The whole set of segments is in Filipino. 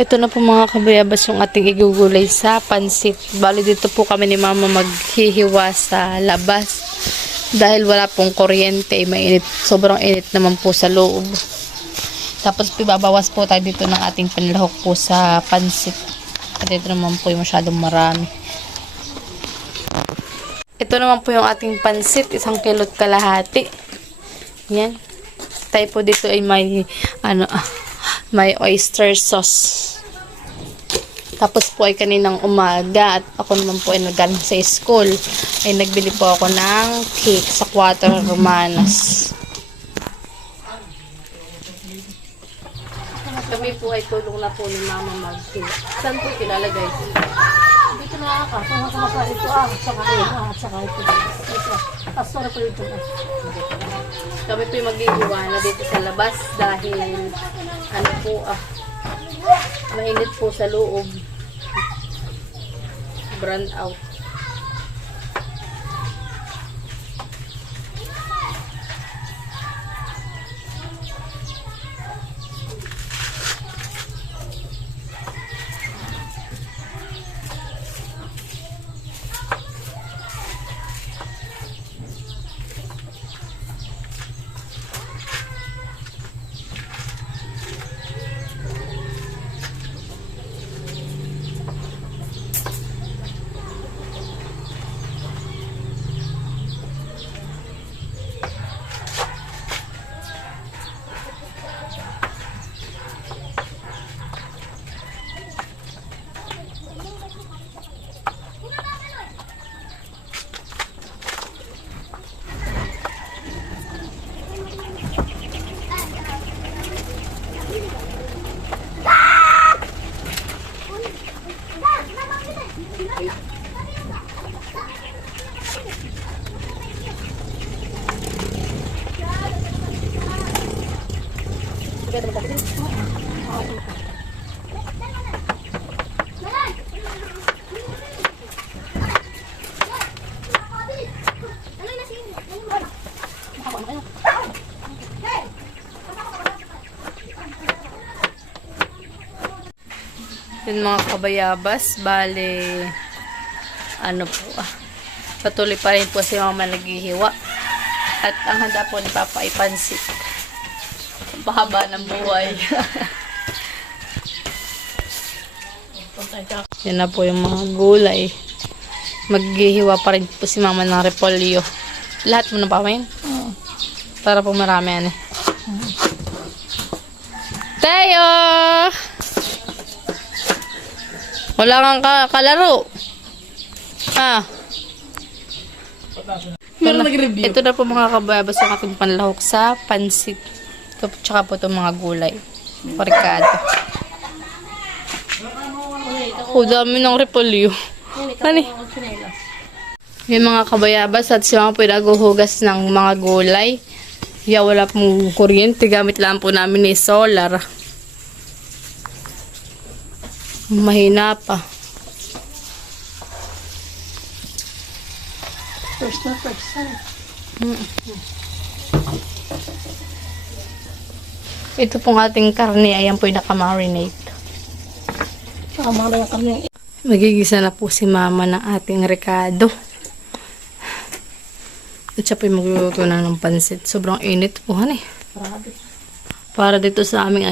Ito na po mga kabayabas yung ating igugulay sa pansit. Bali dito po kami ni mama maghihiwa sa labas. Dahil wala pong kuryente, mainit. Sobrang init naman po sa loob. Tapos pibabawas po tayo dito ng ating panlahok po sa pansit. At ito naman po yung masyadong marami. Ito naman po yung ating pansit. 1 kilot kalahati. Yan. Tayo po dito ay may oyster sauce. Tapos po ay kaninang umaga at ako naman po ay nagaling sa school. Ay nagbili po ako ng cake sa Cuatro Hermanas. Kami po ay tulong na po ni mama mag-cake. Saan po kilalagay? Dito na ako. Sama-sama ito. Saka ito. Saka ito. Pastor ko ito. Kami po ay maghihiwa na dito sa labas dahil mainit po sa loob. Brand out. Yun mga kabayabas, bale patuloy pa rin po si mama naghihiwa at ang handa po ni papa ay pansit. Pahaba ng buhay. Yan na po yung mga gulay. Maghihiwa pa rin po si mama ng repolyo. Lahat mo na pa yun? Para po marami Tayo! Wala kang kalaro. Ito na po mga kabayabas yung ating panlahok sa pansit. Ito tsaka po itong mga gulay. Parikado. Dami ng repolyo. Yung mga kabayabas at siya po naguhugas ng mga gulay. Wala pong kuryente. Gamit lang po namin ni solar. Mahina pa. First. Ito pong ating karne. Ayan po yung nakamarinate. Saka mga kami. Magigisa na po si mama ng ating rekado. At siya po yung magluluto na ng pansit. Sobrang init po. Para dito sa aming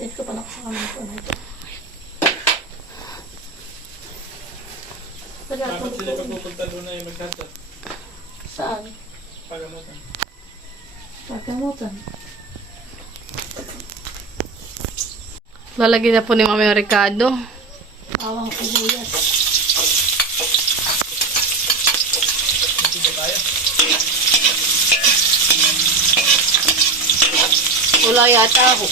Ito pa sa kami ko na ito. Dapat sila magpupunta doon na yung magkasa. Saan? Pagamutan. Pagamutan. lalagyan na po ni mama yung rekado. Awang sibuyas. Wala yata ako.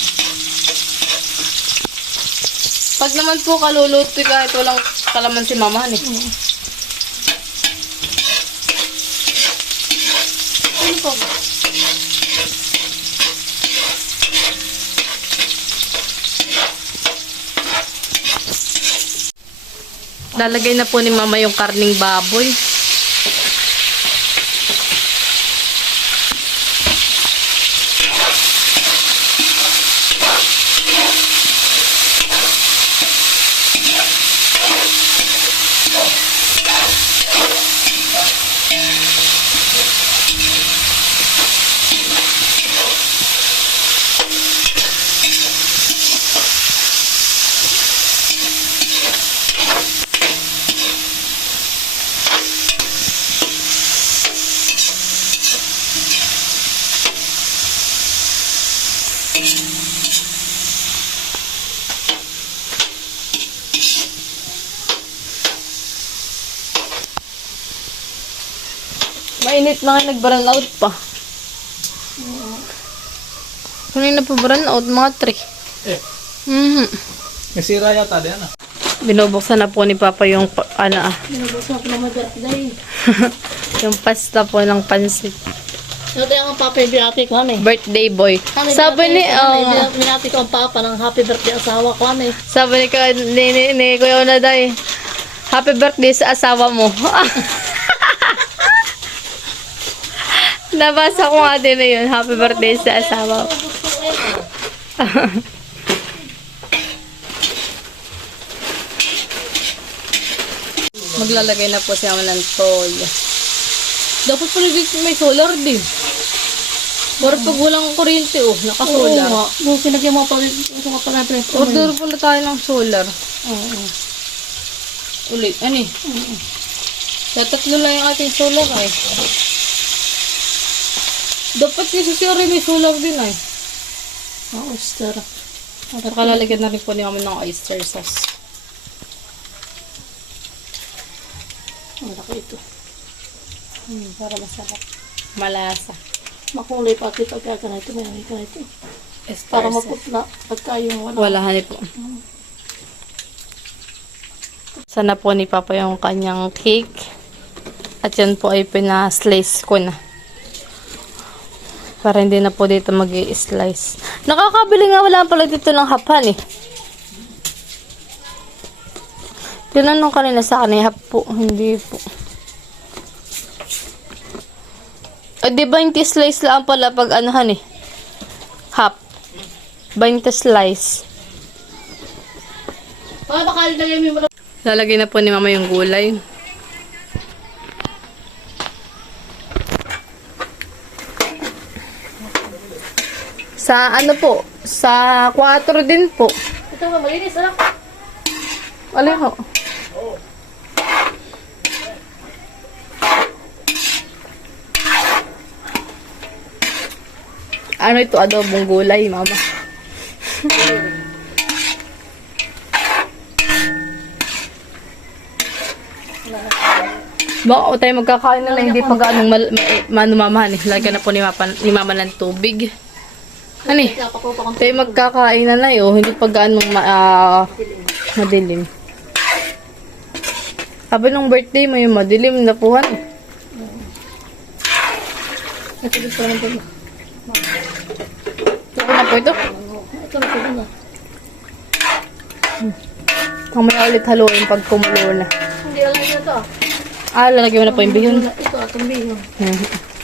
Pag naman po kaluluto kahit walang kalamansi mamahan eh. Ano po? Lalagay na po ni mama yung karning baboy. Mainit na nga nag-brown out pa. Kanina pa brown out, mga 3. Eh, nasira yata din ah. Binubuksan na po ni Papa yung, Binubuksan ko na mag-birthday. yung pasta po ng pansit. Ito yung papa yung binati ko, ano eh. Birthday boy. Sabi ni, Binati ko ang papa ng happy birthday asawa ko, ano eh. sabi ni Kuya Unaday, happy birthday sa asawa mo. Nabasa ko nga din na yun, happy birthday sa asawa mo. Maglalagay na po siya ng toyo. Dapat pala dito may solar din. Pero pag walang kuryente, naka-solar. Oo nga. Kung sinagyan mo pa rin, ito ka pala rin. Order pala tayo ng solar. Oo. Ulit, ano eh? Tatlo lang yung ating solar ay. Dapat yung sisiri may solar din ay. Oyster. Nakalalagyan na rin po namin ng oyster sauce. Ang laki ito. Para masarap. Malasa. Makulay pa ito pagka ganito. May ganito. Oyster Para sauce. maputla. Pagka yung wala. Wala hanip po. Sana po ni Papa yung kanyang cake. At yan po ay pina-slice ko na. Para hindi na po dito mag-i-slice. Nakakabili nga wala pala dito ng haphan eh. Tinanong kanina sa akin, hap po. Hindi po. Di ba 20 slice lang pala pag anuhan eh? Hap. 20 slice. Baka ilagay mo yung Lalagay na po ni Mama yung gulay. Sa ano po? Sa 4 din po. Ito nga, malinis. Anak. Alin ho? Ano ito? Adobong gulay, Mama. Baka tayo magkakain na lang, hindi pa gaanong manumamahan eh. Lagyan na po ni Mama ng tubig. Ano eh? Napakupa kong Tayo magkakain na lang hindi pa gaanong madilim. Sabi nung birthday mo yung madilim na puhan. natubig pa naman ito. Ito na po ito. Ito na ito na. Mamaya ulit haluin pag kumulo na. Hindi alam ito ah. Lalagyan mo na po yung bihon. Ito atong bihon.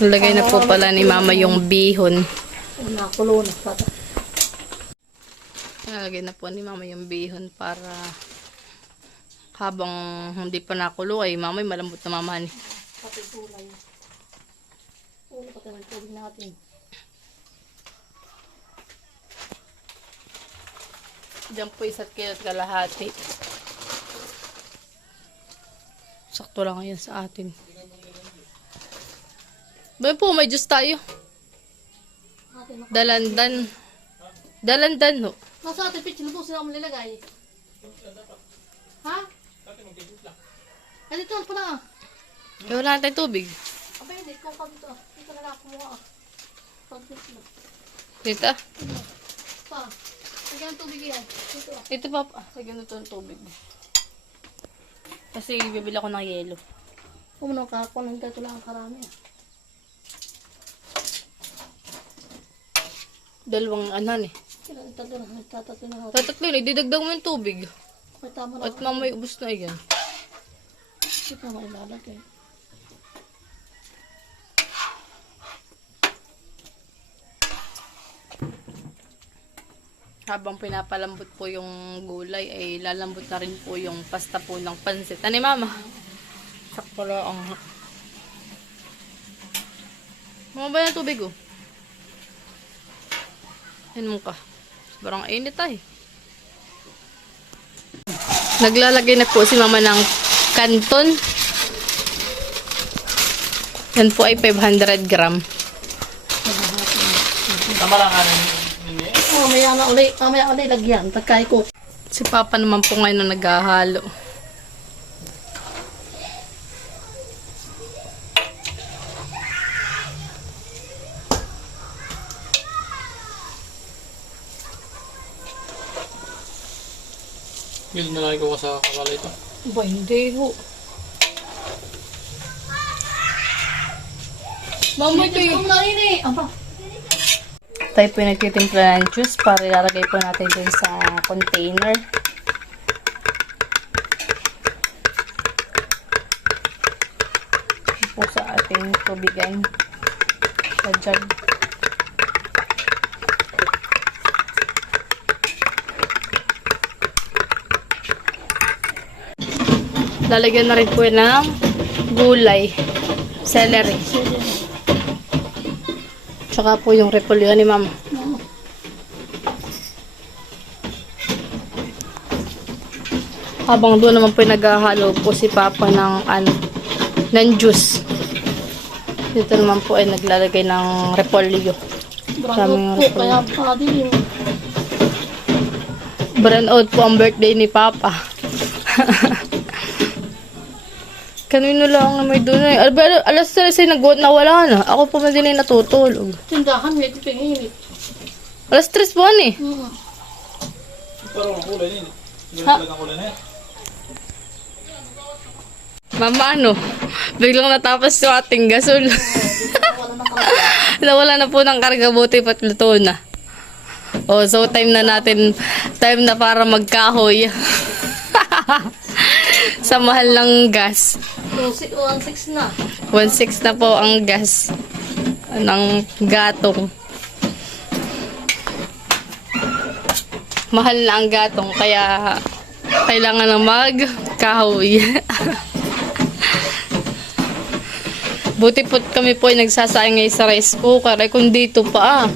Lalagay na po pala ni Mama yung bihon. Nakulo na. Tata. Lalagay na po ni Mama yung bihon para habang hindi pa nakulo ay Mama ay malambot na mamahan. Pati gulay. Ulo pati ng tubig natin. Diyan po 1 kilo at kalahati. Sakto lang yan sa atin. Bayan po, may juice tayo. Dalandan. Dalandan ho. Nasa ating pitch na po sila akong nilagay. Ha? Ay, dito lang pala. Eh, wala na tayong tubig. Abay, hindi ko pa dito. Dito na lang kumuha. Pag-pitch na. Dito. Pa. Lagyan ng tubig yan. Dito. Ito pa. Lagyan na ito ng tubig. Kasi bibili ako ng yelo. Pumunong ka ako nang dito lang ang karami. Dalawang anan eh. Tatlo na. Tatlo na. Tatatlo yun, didagdag mo yung tubig. May tama na. At mamay ubos na yan. Dito na mailalagay. Habang pinapalambot po yung gulay, ay lalambot na rin po yung pasta po ng pansit. Ano Mama? Sakto lang ang... Mama ba yung tubig oh? Yan mo ka. Sobrang init ay. Naglalagay na po si Mama ng kanton. Yan po ay 500 gram. Tama lang kanin. Mamaya ulit lagyan. Pagkain ko. Si Papa naman po ngayon na naghahalo. Yun na lang ko sa kakala ito. Ba, hindi ho. Mama, ito yung... Aba. Tayo po yung nagtitimpla ng juice para ilalagay po natin dun sa container. Ito po sa ating tubigan. Sa jug. Lalagyan na rin po ng gulay. Celery. Tsaka po yung repolyo ni Mama. Habang doon naman po naghahalo po si Papa ng juice. Dito naman po ay naglalagay ng repolyo. Brando po, kaya pala din yung... Brand out po ang birthday ni Papa. Kanino lang na may doon eh. Alas 3 ay nawala na. Ako po madali natutulog. Tindahan, medyo pinginit. Alas 3 po eh. Pero ang kulay niya. Ganun Ha? talaga ang kulay na yan. Mama, biglang natapos yung ating gasol. Nawala na po ng karga, buti pat luto na. Oh, so time na para magkahoy. Sa mahal ng gas. 1.6 na. 1.6 na po ang gas ng gatong. Mahal na ang gatong, kaya kailangan na magkahoy. Buti po kami po ay nagsasayang ngayon sa rice cooker. Ay kung dito pa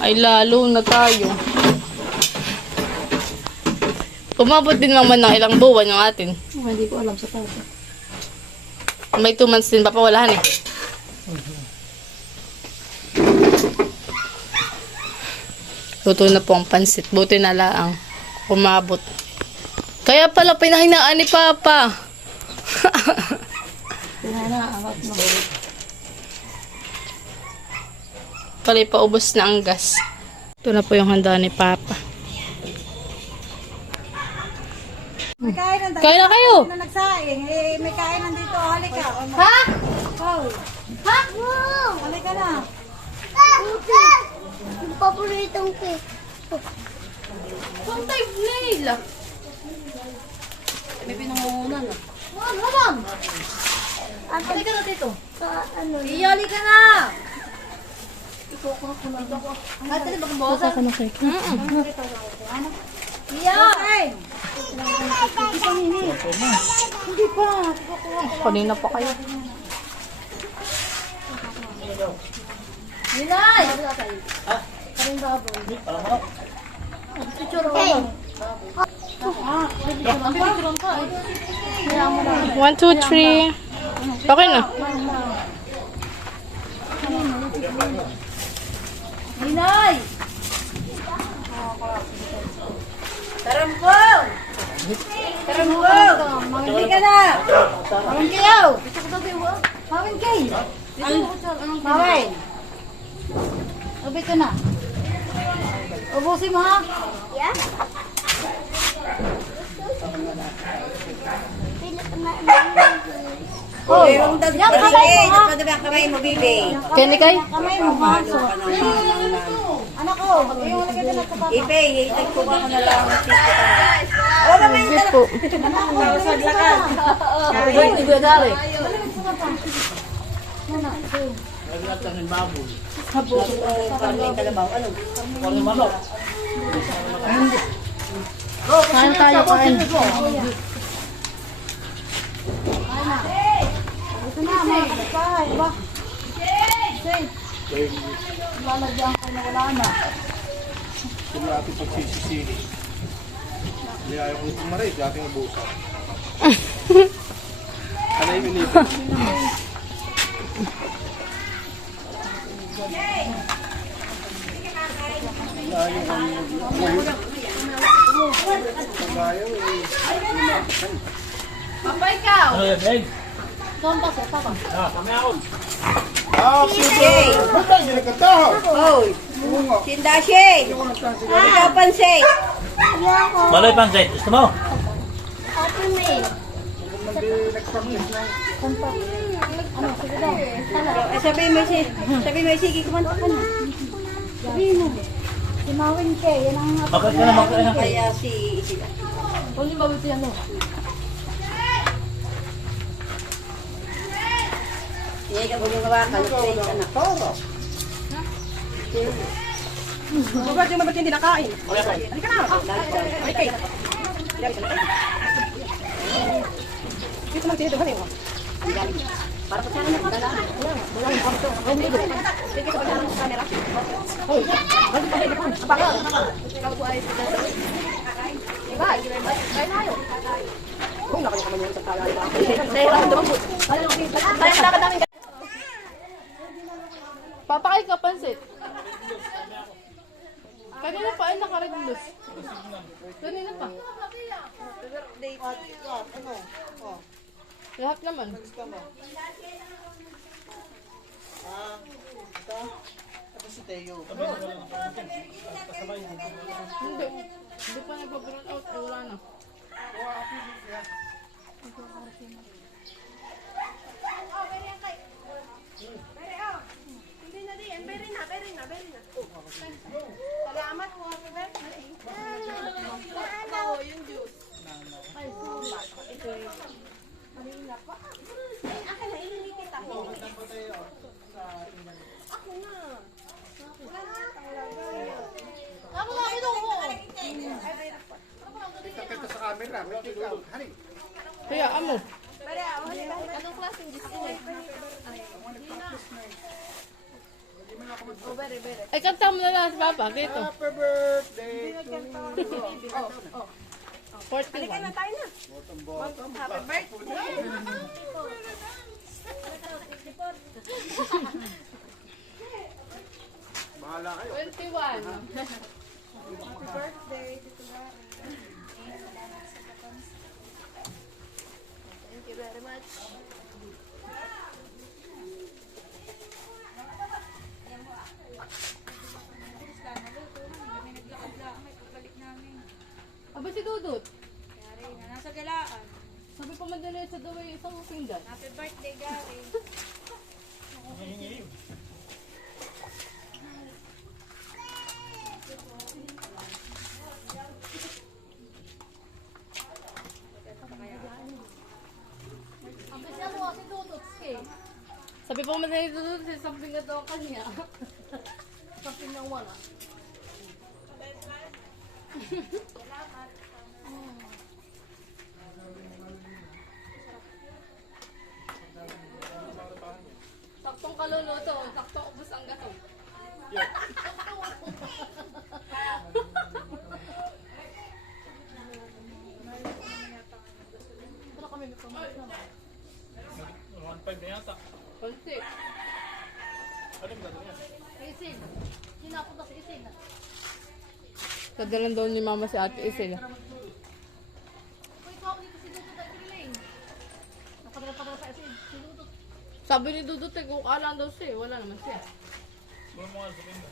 ay lalo na tayo. Umabot din naman ng ilang buwan yung atin. Hindi ko alam sa tao. May 2 months din pa walahan eh. Luto na po ang pansit. Buti na laang umabot. Kaya pala pinahinaan ni Papa. Pinanaangat na. Pala paubos na ang gas. Ito na po yung handa ni Papa. May kain na Kaya na kayo! na nagsaing. Eh, may kain nandito. Halika. Ha? Oh, Ha? halika na. Yung paboritong cake. Kung type nail. May pinangungunan na. Mom! Halika na dito. Sa ano? Iyali ka na! Ikukuha ko na ako. Ate, baka bawasan. Saka na cake. Iya! Hindi pa. Kanina pa kayo. Ninay! Karing baboy. Picture Hey! Picture ka. 1, 2, 3. Okay na. Ninay! Tarampong! Tarampong! Hindi ka na! Mawin kayo! Mawin kayo! Mawin! Ubi ka na. Ubusin mo ha? Yeah? Oh, yung kamay mo ha? Yung kamay mo, bibi. Kenny kay? Kamay mo ha? Anak ko, yung lagay na sa papa. Ipe, itagpuba ko na lang. Oh, naman Hindi po. saglakan. Hindi ba dali? Kain tayo, kain. Ito na, mga kapatay. Ba? Lalagyan ko na wala na. Sila ating pagsisisili. Hindi ayaw ko itong maray, dating ubusan. Ano yung minipin? Papa, ikaw. Ano yan, Meg? Saan pa sa papa? Kami ako. Sige! Buta, hindi nagkataho. Hoy! Sindashi! Ikaw pansay! Ayoko. Baloy pancit. Gusto mo? Open me. Ano, sige daw. Sabi mo, sige, kumanta ka na. Sabihin mo. Si Mawin Ke, yan ang Bakit ka naman ka na? Kaya si Isila. Kung yung bawit yan mo. Hindi ka pwede mawakan. Plate ka na. Bakit yung babat hindi nakain? Halika na. Okay. Dito lang dito. Halika. Para pa sana nakadala. Wala yung pamto. Hindi ko. Sige ka pagkaroon sa camera. Hoy. Balik pa dito. Baka. Bye. Bye tayo. Kung nakaya ka man yung sa kaya. Dahil lang dumabot. Dahil lakad namin. Papakay ka pansit. Kanina pa ay nakareglos. Kanina pa. Lahat naman. Ito si Teo. Hindi. Hindi pa nagpa-burn out. Ay, wala na. Kita sa camera. May ikaw. Hari. Kaya amo. Ay, kanta mo na lang sa Papa. Dito. Happy birthday to you. 41. Bahala kayo. 21. Aba si Dudut. Nasa galaan. Sabi pa madali sa daway isang pinggan. Happy birthday, Gary. Sabi pa madali sa Dudut isang pinggan daw kanya. Something na wala. Saktong kaluluto, saktong ubos ang gato. Pero kami may promote naman. 1.5 na yata. Konti. Ano yung gagawin yan? Isin. Sinapunta si Isin. Kadalan daw ni Mama si Ate Isil. Uy, ikaw dito si Dudut at Trilane. Nakadala pa Isin. Si Dudut. Sabi ni Dudut, kung alam daw siya, wala naman siya. Buwan mo nga sa pinto.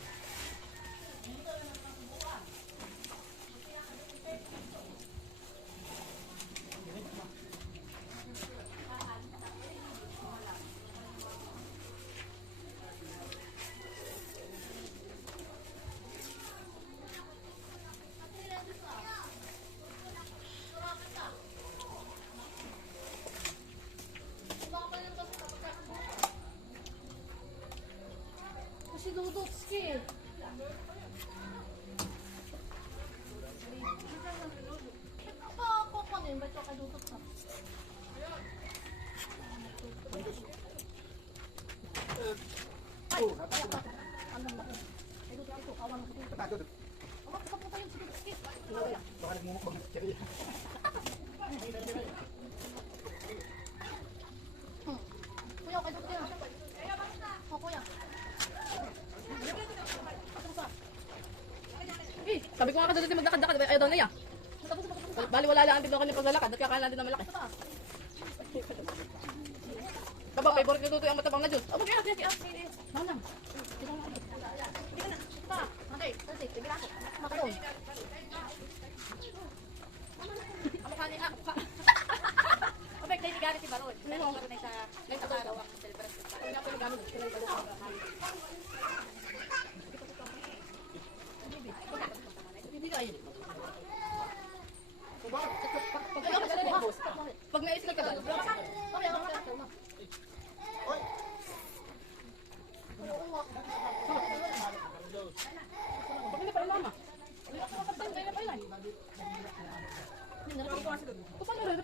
Si Dudut, ski. Ako yun, ba't yung kay Dudut ka? Kuya, kay Dudut yan. Oh, kuya. Eh, sabi ko nga kadudut maglakad-lakad, ayaw daw niya. Bali wala lang ang bigla ko niya paglalakad, at kakalan din na malaki. Kaba, favorite ni Tutoy ang matabang na juice. Abo, kaya, kaya, kaya. Manang. Okay, sige lang. Makon. si Baron. Kasi Baron ay sa araw ang celebration. Kaya ako nagamit ko ng balon. Hindi ka yun. Pag naisip ka ba? Pag hindi pa rin mama. Kung paano rin